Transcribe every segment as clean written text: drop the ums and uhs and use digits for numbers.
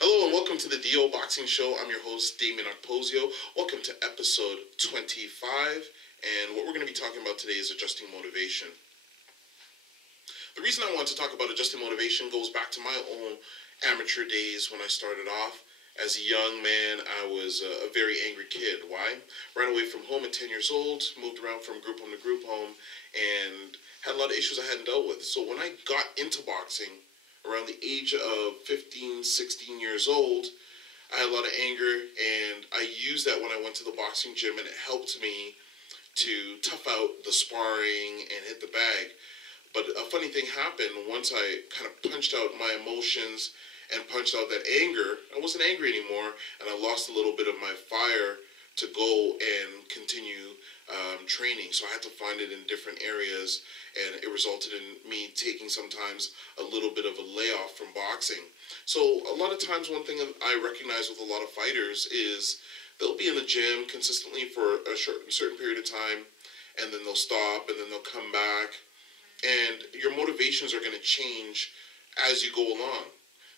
Hello and welcome to the DO Boxing Show. I'm your host, Dameon Okposio. Welcome to episode 25. And what we're going to be talking about today is adjusting motivation. The reason I want to talk about adjusting motivation goes back to my own amateur days when I started off. As a young man, I was a very angry kid. Why? Ran away from home at 10 years old, moved around from group home to group home, and had a lot of issues I hadn't dealt with. So when I got into boxing, around the age of 15, 16 years old, I had a lot of anger, and I used that when I went to the boxing gym, and it helped me to tough out the sparring and hit the bag. But a funny thing happened once I kind of punched out my emotions and punched out that anger. I wasn't angry anymore, and I lost a little bit of my fire to go and continue training. So I had to find it in different areas, and it resulted in me taking sometimes a little bit of a layoff from boxing. So a lot of times, one thing I recognize with a lot of fighters is they'll be in the gym consistently for a certain period of time, and then they'll stop, and then they'll come back, and your motivations are going to change as you go along.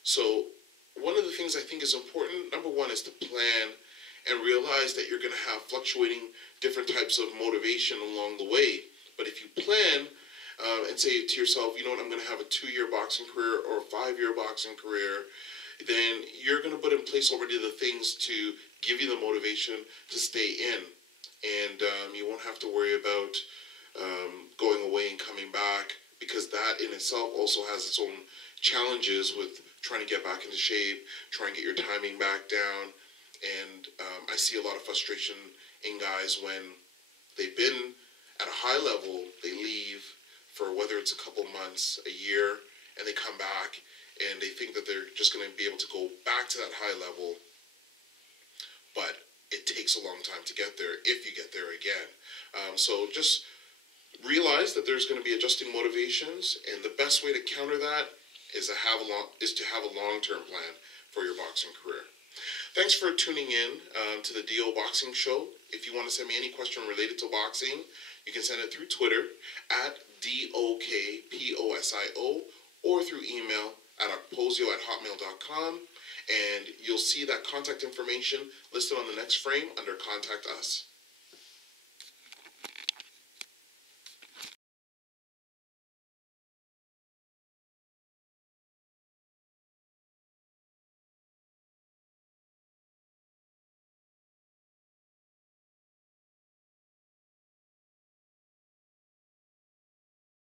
So one of the things I think is important, number one, is to plan and realize that you're going to have fluctuating different types of motivation along the way. But if you plan and say to yourself, you know what, I'm going to have a 2-year boxing career or a 5-year boxing career, then you're going to put in place already the things to give you the motivation to stay in. And you won't have to worry about going away and coming back, because that in itself also has its own challenges with trying to get back into shape, trying to get your timing back down. And I see a lot of frustration in guys when they've been at a high level, they leave for whether it's a couple months, a year, and they come back and they think that they're just going to be able to go back to that high level. But it takes a long time to get there, if you get there again. So just realize that there's going to be adjusting motivations, and the best way to counter that is to have a long-term plan for your boxing career. Thanks for tuning in to the DO Boxing Show. If you want to send me any question related to boxing, you can send it through Twitter at DOKPOSIO or through email at okposio@hotmail.com. And you'll see that contact information listed on the next frame under Contact Us.